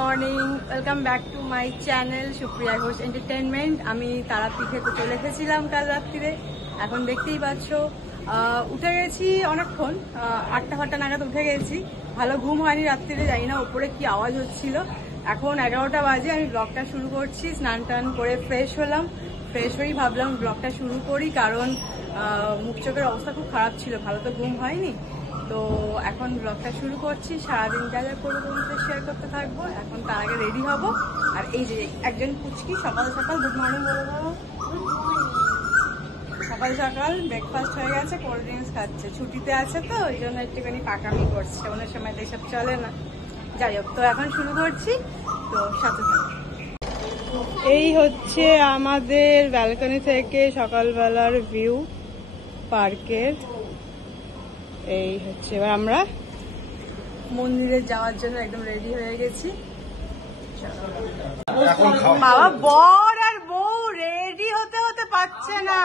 Morning, welcome back to my channel Supriya Ghosh entertainment. আমি তারাপীঠ খেতে চলে এসেছিলাম কাল রাত্রিরে। এখন দেখতেই পাচ্ছ উঠে গেছি অনেকক্ষণ, 8টা নাগাদ উঠে গেছি। ভালো ঘুম হয়নি রাত্রিরে, জানি না ওপরে কি আওয়াজ হচ্ছিল। এখন 11টা বাজে, আমি ব্লগটা শুরু করছি। স্নান টান করে ফ্রেশ হলাম, ফ্রেশ হয়েই ভাবলাম ব্লগটা শুরু করি, কারণ মুখ চোখের অবস্থা খুব খারাপ ছিল, ভালো তো ঘুম হয়নি। তো এখন ব্লগটা শুরু করছি, সারাদিন যা যা করবো তোমাদের শেয়ার করতে থাকবো। এখন তার আগে রেডি হব। আর এই যে একজন পুচকি সকাল সকাল গুড মর্নিং বলে দেবো। সকাল সকাল ব্রেকফাস্ট হয়ে গেছে, কোল্ড ড্রিঙ্কস খাচ্ছে, ছুটিতে আছে তো ওই জন্য একটুখানি পাকামি করছে। অন্য সময় তো এসব চলে না। যাই হোক, তো এখন শুরু করছি, তো সাথে থাকো। এই হচ্ছে আমাদের ব্যালকনি থেকে সকালবেলার ভিউ পার্কের। এই হচ্ছে, এবার আমরা মন্দিরে যাওয়ার জন্য একদম রেডি হয়ে গেছি। বাবা, বর আর বউ রেডি হতে হতে পারছে না।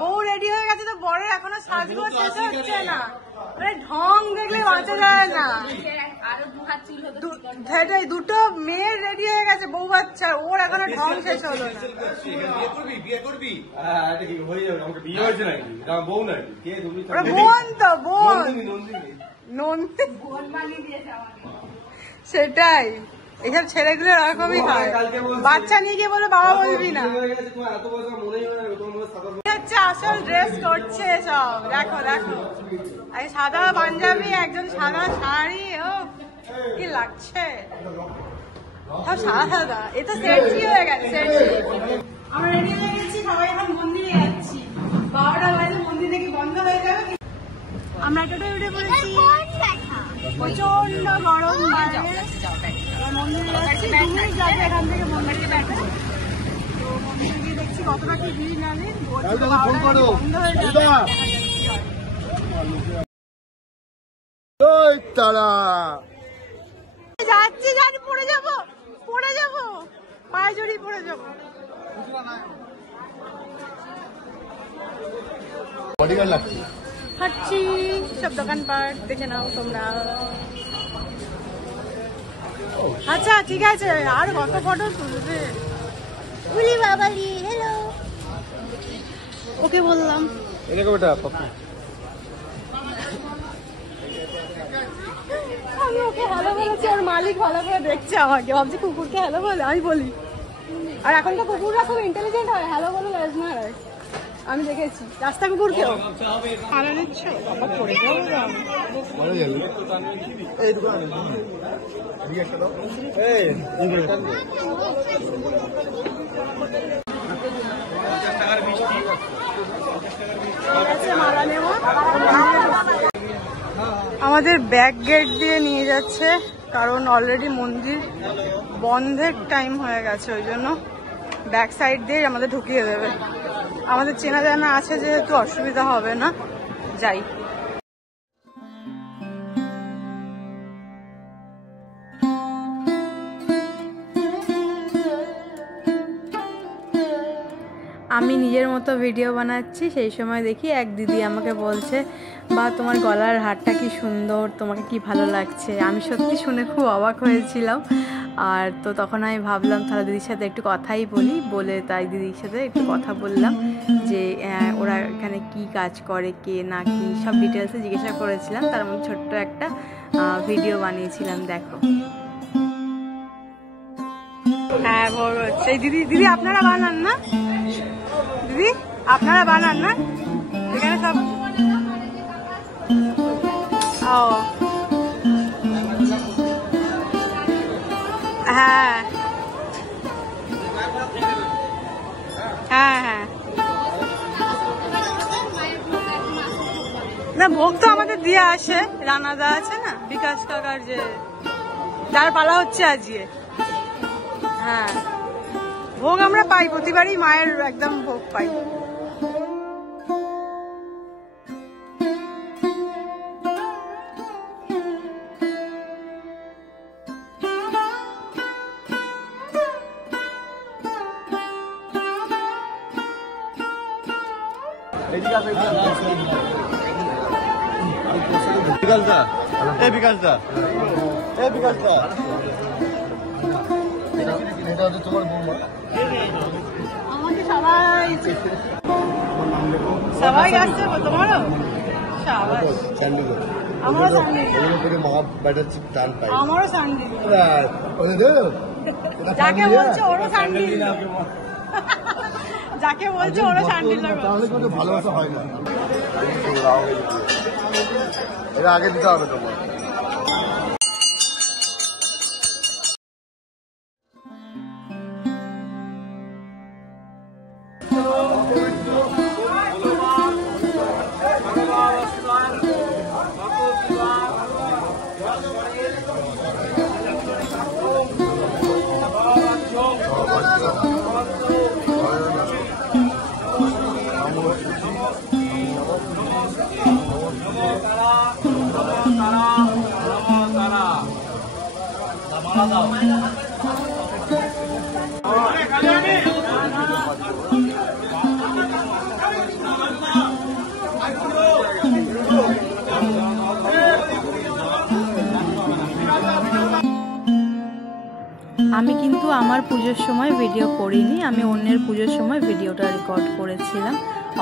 বউ রেডি হয়ে গেছে তো বরের এখনো সাজগোজ শেষ হচ্ছে না। ঢং দেখলে বাঁচা যায় না। সেটাই, দুটো মেয়ের রেডি হয়ে গেছে, বউ বাচ্চা, ওর এখনো ঢং শেষ হলো না। বোন তো বোন, সেটাই, এইসব ছেলেগুলো এরকমই হয়। বাচ্চা নিয়ে গিয়ে বলে বাবা বলবি না। হচ্ছে আসল ড্রেস করছে সব, দেখো দেখো, সাদা পাঞ্জাবি, একজন সাদা শাড়ি, ও কি লাগছে, সব সাদা সাদা। এ তো সেটজি হয়ে গেছে। আমরা রেডি হয়ে গেছি, সবাই এখন মন্দিরে যাচ্ছি। 12টা বাজে, মন্দির নাকি বন্ধ হয়ে যাবে। আমরা টোটোয় উঠে পড়েছি, প্রচন্ড গরম বাইরে। মন্দিরে যাচ্ছি, 2 মিনিট যাবে এখান থেকে মন্দিরে যাচ্ছি। তো মন্দিরে গিয়ে দেখছি কতটা কি ভিড় নামে, বন্ধ হয়ে যাবে। যাচ্ছি, জানি পড়ে যাবো, পায়ে জড়িয়ে পড়ে যাবো। হাঁটছি, সব দোকানপাট দেখে নাও তোমরা। আচ্ছা ঠিক আছে, আর কত ফটো তুলবে। উলি বাবালি, হ্যালো, ওকে বললাম। আমি ওকে হ্যালো বলেছি, ওর মালিক ভালো করে দেখছে আমাকে, ভাবছি কুকুরকে হ্যালো বলে। আমি বলি, আর এখন তো কুকুররা খুব ইন্টেলিজেন্ট হয়, হ্যালো বলে লেজনা হয়, আমি দেখেছি রাস্তা কুকুরকেও। ভালো নিচ্ছ, পড়ে যাবো। আমাদের ব্যাক গেট দিয়ে নিয়ে যাচ্ছে, কারণ অলরেডি মন্দির বন্ধের টাইম হয়ে গেছে, ওই জন্য ব্যাক সাইড দিয়ে আমাদের ঢুকিয়ে দেবে। আমাদের চেনা জানা আছে যেহেতু অসুবিধা হবে না। যাই, আমি নিজের মতো ভিডিও বানাচ্ছি, সেই সময় দেখি এক দিদি আমাকে বলছে, বা তোমার গলার হারটা কি সুন্দর, তোমাকে কি ভালো লাগছে। আমি সত্যি শুনে খুব অবাক হয়েছিলাম। আর তো তখন আমি ভাবলাম তাহলে দিদির সাথে একটু কথাই বলে তাই দিদির সাথে একটু কথা বললাম, যে ওরা এখানে কি কাজ করে, কে না কি, সব ডিটেলসে জিজ্ঞাসা করেছিলাম। তার মধ্যে ছোট্ট একটা ভিডিও বানিয়েছিলাম, দেখো। হ্যাঁ, ভোর হচ্ছে। দিদি আপনারা বানান না? দিদি আপনারা বানান না এখানে সব? ও হ্যাঁ হ্যাঁ হ্যাঁ, না ভোগ তো আমাদের দিয়ে আসে, রানাদা আছে না, বিকাশ কাকার, যে যার পালা হচ্ছে আজকে। হ্যাঁ, ভোগ আমরা পাই প্রতিবারই, মায়ের একদম ভোগ পাই। এটা হচ্ছে তোমার বৌমা। আমাকে সবাই সবাই আসছে তোমারও সবাই আমারও স্যান্ডেল মা ব্যাটার টান পাই আমারও স্যান্ডেল যাকে বলছে ওরও স্যান্ডেল যাকে বলছে ওরও স্যান্ডেল তাহলে কিন্তু ভালোবাসা হয় না। এটা আগে দিতে হবে তোমার। আমি কিন্তু আমার পুজোর সময় ভিডিও করিনি, আমি অন্যের পুজোর সময় ভিডিওটা রেকর্ড করেছিলাম।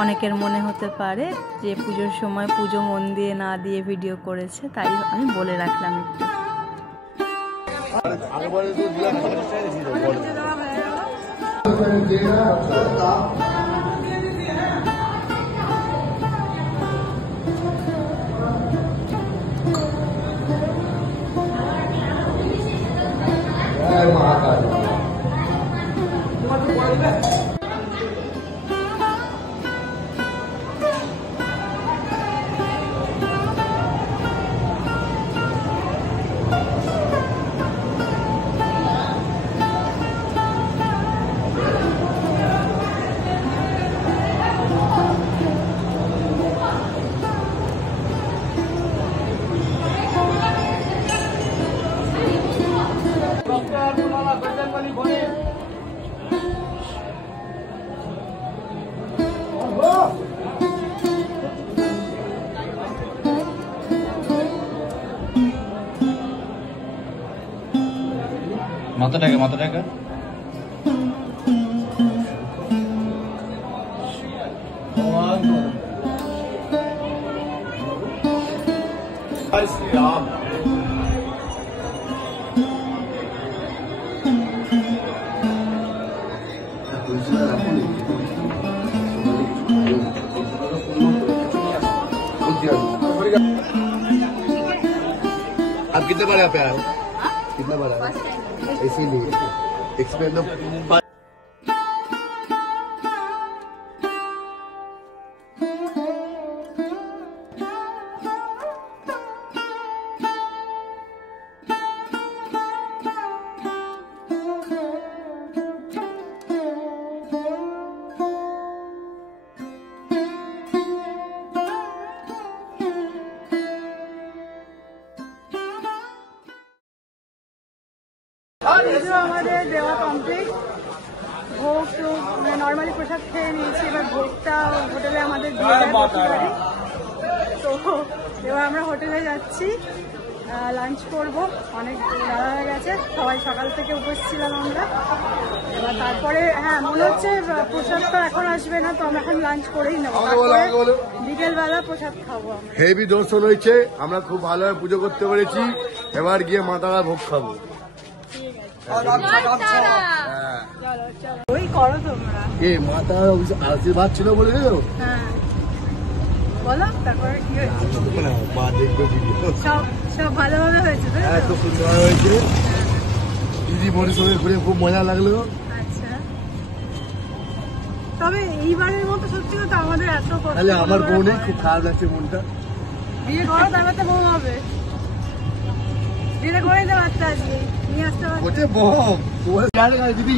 অনেকের মনে হতে পারে যে পুজোর সময় পুজো মন দিয়ে না দিয়ে ভিডিও করেছে, তাই আমি বলে রাখলাম একটু। মাথাটাকে अब कितने बार यहाँ पे आए हो? कितना बार आए? इसीलिए एक्सप्लेन दो। আমাদের দেওয়া কমপ্লিট, ভোগ তো নর্মালি প্রসাদ খেয়ে নিয়েছি, এবার ভোগটা হোটেলে আমাদের দিয়ে দেয় প্রতিবারই। তো এবার আমরা হোটেলে যাচ্ছি, লাঞ্চ করব। অনেক বেলা হয়ে গেছে, সবাই সকাল থেকে উপোস ছিলাম আমরা। এবার তারপরে হ্যাঁ মনে হচ্ছে প্রসাদটা এখন আসবে না, তো আমরা এখন লাঞ্চ করেই নেবো, বিকেলবেলা প্রসাদ খাবো। হেভি দর্শন হয়েছে, আমরা খুব ভালোভাবে পুজো করতে পেরেছি। এবার গিয়ে মাতারা ভোগ খাবো। ওই করো তোমরা মাতার আশীর্বাদ ছিল বলে দিল। হ্যাঁ বলো তারপরে কি হয়েছে? মা দেখবে ভিডিও, সব ভালোভাবে হয়েছে, খুব সুন্দর হয়েছে। দিদি বোনের সঙ্গে ঘুরে খুব মজা লাগলো। আচ্ছা, তবে এইবারের মতো সত্যি কথা আমাদের এত কষ্ট, তাহলে আমার বউ নেই, খুব খারাপ লাগছে মনটা। বিয়ে করো তারপর তো বউ হবে, বিয়ে করে দেবো বাচ্চা আজকে নিয়ে আসতে পারছে। দিদি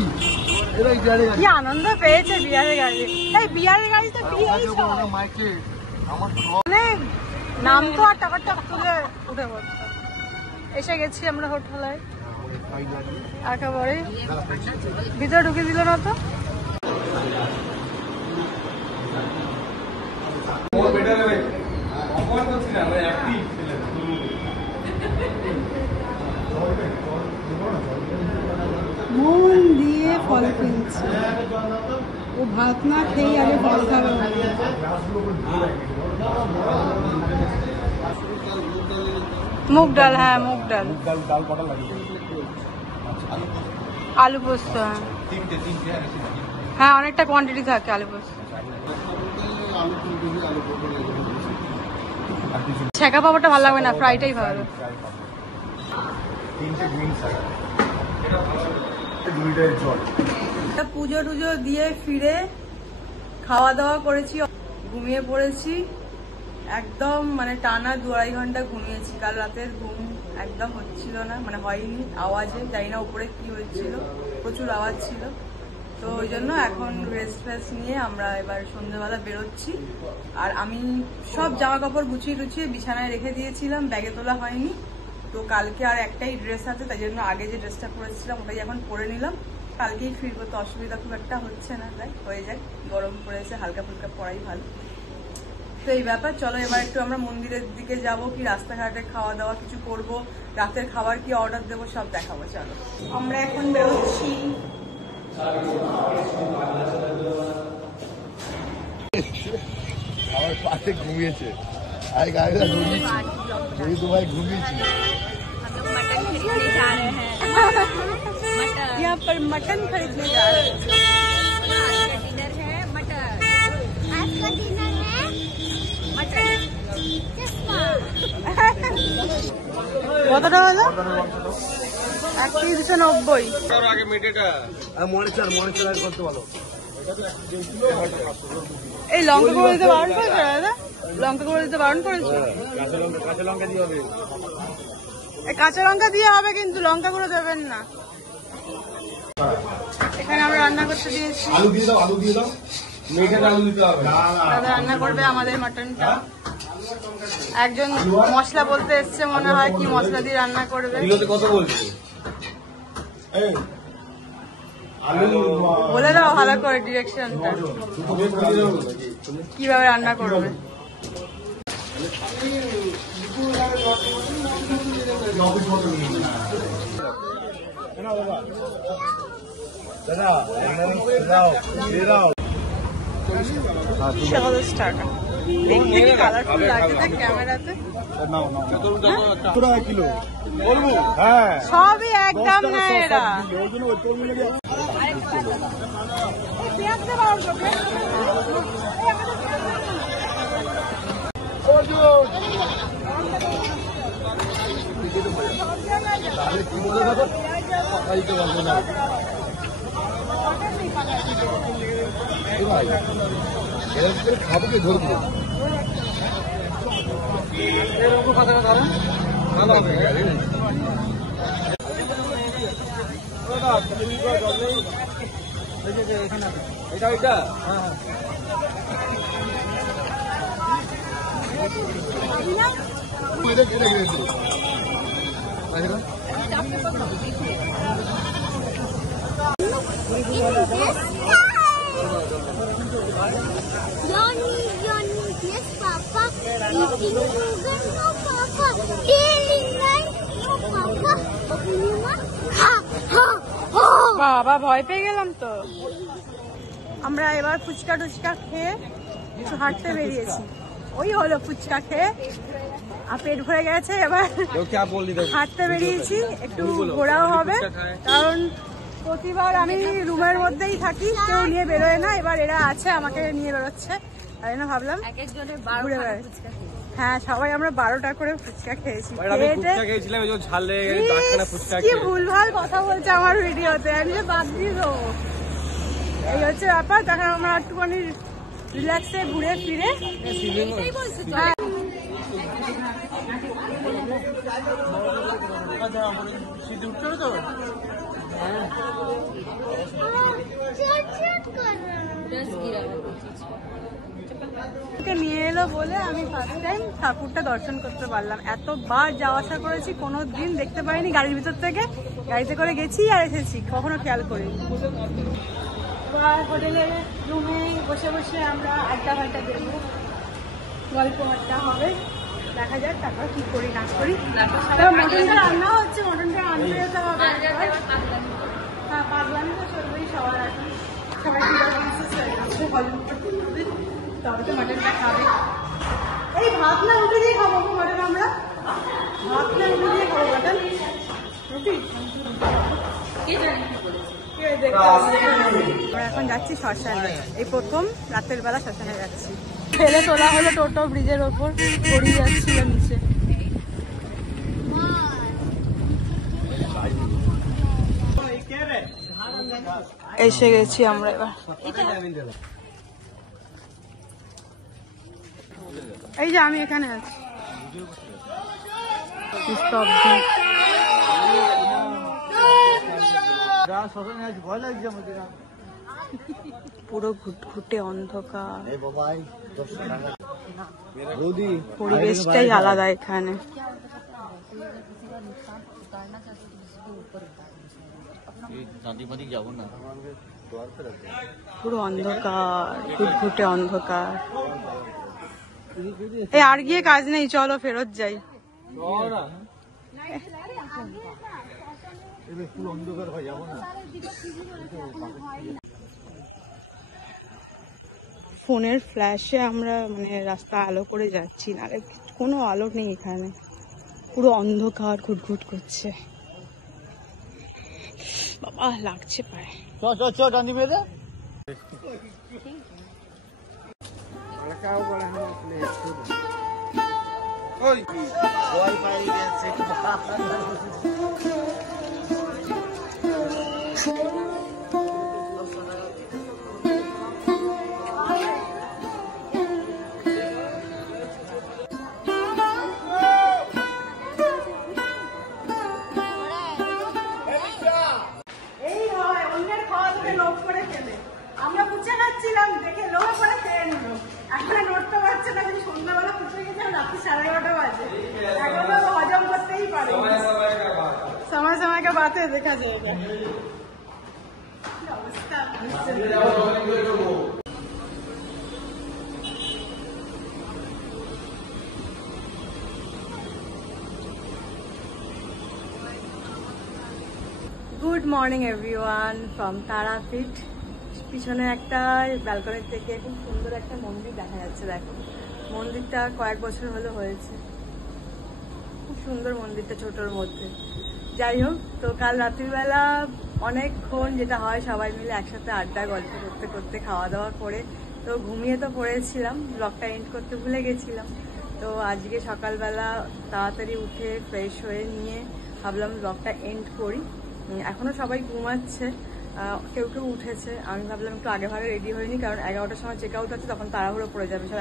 কি আনন্দ পেয়েছে বিয়ারের গাড়ি, তাই বিয়ারের গাড়িতে নাম তো আর টাকাটা তুলে উঠে পড়তো। এসে গেছি আমরা হোটেলে, একেবারে ভিতরে ঢুকে দিল না তো। ফল কিনছে। ও ভাত না খেয়ে আগে ফল খাবে। মুগ ডাল, হ্যাঁ মুগ ডাল, আলু পোস্ত, হ্যাঁ অনেকটা কোয়ান্টিটি থাকে আলু পোস্ত। ছেঁকা পাপড়টা ভালো লাগবে না, ফ্রাইটাই ভালো। পুজো টুজো দিয়ে ফিরে খাওয়া দাওয়া করেছি, ঘুমিয়ে পড়েছি একদম, মানে টানা 2-2.5 ঘন্টা ঘুমিয়েছি। কাল রাতের ঘুম একদম হচ্ছিল না, মানে হয়নি, আওয়াজে জানি না উপরে কি হচ্ছিল, প্রচুর আওয়াজ ছিল। তো ওই জন্য এখন রেস্ট ফ্রেস্ট নিয়ে আমরা এবার সন্ধ্যেবেলা বেরোচ্ছি। আর আমি সব জামা কাপড় গুছিয়ে টুছিয়ে বিছানায় রেখে দিয়েছিলাম, ব্যাগে তোলা হয়নি। তো কালকে আর একটাই ড্রেস আছে, তাই জন্য আগে যে ড্রেসটা পরেছিলাম ওটাই এখন পরে নিলাম। কালকেই ফিরবো, তো অসুবিধা খুব একটা হচ্ছে না, তাই হয়ে যায়। গরম পড়েছে, হালকা ফুলকা পরাই ভালো। তো এই ব্যাপার, চলো এবার একটু আমরা মন্দিরের দিকে যাব, কি রাস্তাঘাটে খাওয়া দাওয়া কিছু করব, রাতের খাবার কি অর্ডার দেবো সব দেখাবো। চলো আমরা এখন বেরোচ্ছি। আমার পাশে ঘুমিয়েছে, আরে গাড়িটা ঘুমিয়েছি, যদি তোমায় ঘুমিয়েছি। यहाँ पर मटन खरीदने जा रहे हैं। डिनर है मटन, आज का डिनर है मटन। কতটা হলো? 1,390। মনে করতে ভালো। এই লঙ্কা করে দিতে বারণ করেছে দাদা? লঙ্কা করে দিতে বারণ করেছে? কাঁচা লঙ্কা দিয়ে হবে, কাঁচা লঙ্কা দিয়ে হবে, কিন্তু লঙ্কা করে দেবেন না। এখানে আমরা রান্না করতে দিয়েছি, আলু দিয়ে দাও, আলু দিয়ে দাও, মেঘের আলু দিতে হবে। দাদা রান্না করবে আমাদের মাটনটা। একজন মশলা বলতে এসছে মনে হয়, কি মশলা দিয়ে রান্না করবে কত বলছে? বলে দাও ভালো করে ডিরেকশনটা, কিভাবে রান্না করবে। $40 টাকা। দেখতে কি কালারফুল লাগছে ক্যামেরাতে। কিলো বলবো? হ্যাঁ, সবই একদম না এরা। খাবো কি ধরবো? ভালো হবে। এটা ওইটা, হ্যাঁ Johnny, yes, Papa. Eating sugar, no, Papa. Eating rice, no, Papa. Ha, ha, ha. বাবা ভয় পেয়ে গেলাম তো। আমরা এবার ফুচকা টুচকা খেয়ে একটু হাঁটতে বেরিয়েছি। ওই হলো ফুচকা খেয়ে আর পেট ভরে গেছে, এবার হাঁটতে বেরিয়েছি, একটু ঘোরাও হবে। কারণ প্রতিবার আমি রুমের মধ্যেই থাকি, কেউ নিয়ে বেরোয় না, এবার এরা আছে আমাকে নিয়ে বেরোচ্ছে, তাই জন্য ভাবলাম ঘুরে বেড়াই। হ্যাঁ সবাই আমরা 12টা করে ফুচকা খেয়েছি। কি ভুলভাল কথা বলছে আমার ভিডিওতে, আমি যে বাদ দিয়ে দেবো। এই হচ্ছে ব্যাপার, তখন আমরা একটুখানি রিল্যাক্সে ঘুরে ফিরে। হ্যাঁ নিয়ে এলো বলে আমি ফার্স্ট টাইম ঠাকুরটা দর্শন করতে পারলাম। এতবার যাওয়া আসা করেছি, কোনো দিন দেখতে পাইনি গাড়ির ভিতর থেকে। গাড়িতে করে গেছি আর এসেছি, কখনো খেয়াল করিনি। এবার হোটেলের রুমে বসে বসে আমরা আড্ডা ফাড্ডা দেবো, গল্প আড্ডা হবে, দেখা যাক তারপর কি করি না করি। মটনটা রান্না হচ্ছে, মটনটা আনতে যেতে হবে। হ্যাঁ পাগলামি তো চলবেই সবার। জল করতে হবে, তবে তো মাটনটা খাবে। এই ভাত না রুটি দিয়ে খাবো মাটন, আমরা ভাত না রুটি দিয়ে খাবো মাটন। রুটি আমরা এখন যাচ্ছি শ্মশানে, এই প্রথম রাতের বেলা শ্মশানে যাচ্ছি। ফেলে তোলা হলো টোটো ব্রিজের ওপর, গড়িয়ে যাচ্ছিল নিচে। এসে গেছি আমরা এবার। এই যে আমি এখানে আছি। পুরো ঘুটঘুটে অন্ধকার, পরিবেশটাই আলাদা এখানে। পুরো অন্ধকার, ঘুটঘুটে অন্ধকার। এই আর গিয়ে কাজ নেই, চলো ফেরত যাই। ফোনের ফ্ল্যাশে আমরা মানে রাস্তা আলো করে যাচ্ছি, না কোনো আলো নেই এখানে, পুরো অন্ধকার, ঘুটঘুট করছে। বাবা লাগছে পায়ে। আমরা পুচে খাচ্ছিলাম দেখে লোভ করে খেয়ে নিল, এখন নড়তে পারছে না। যদি সন্ধ্যাবেলা পুচে গেছে রাত্রি 11:30 বাজে, এখনো হজম করতেই পারে। সময় সময়কে বাতে দেখা যায় অবস্থা। Good morning everyone from Tarapith. পিছনে একটা ব্যালকনি থেকে খুব সুন্দর একটা মন্দির দেখা যাচ্ছে। দেখো মন্দিরটা কয়েক বছর হলো হয়েছে, খুব সুন্দর মন্দিরটা ছোটোর মধ্যে। যাই হোক, তো কাল রাত্রিবেলা অনেকক্ষণ যেটা হয় সবাই মিলে একসাথে আড্ডা গল্প করতে করতে খাওয়া দাওয়া করে তো ঘুমিয়ে তো পড়েছিলাম, ব্লগটা এন্ড করতে ভুলে গেছিলাম। তো আজকে সকালবেলা তাড়াতাড়ি উঠে ফ্রেশ হয়ে নিয়ে ভাবলাম ব্লগটা এন্ড করি। এখনো সবাই ঘুমাচ্ছে, কেউ কেউ উঠেছে। আমি ভাবলাম একটু আগে ভাগে রেডি হয়নি, কারণ 11টার সময় চেক আউট হচ্ছে, তখন তাড়াহুড়ো পড়ে যাবে সব।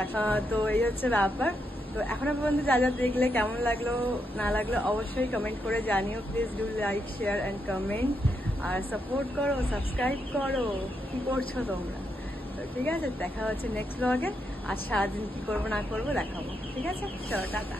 তো এই হচ্ছে ব্যাপার। তো এখনো পর্যন্ত যা যা দেখলে কেমন লাগলো না লাগলো অবশ্যই কমেন্ট করে জানিও। Please do like, share and comment, আর সাপোর্ট করো, সাবস্ক্রাইব করো। কি করছো তোমরা? তো ঠিক আছে, দেখা হচ্ছে নেক্সট ব্লগে। আর সারাদিন কি করবো না করবো দেখাবো। ঠিক আছে, চলো টাটা।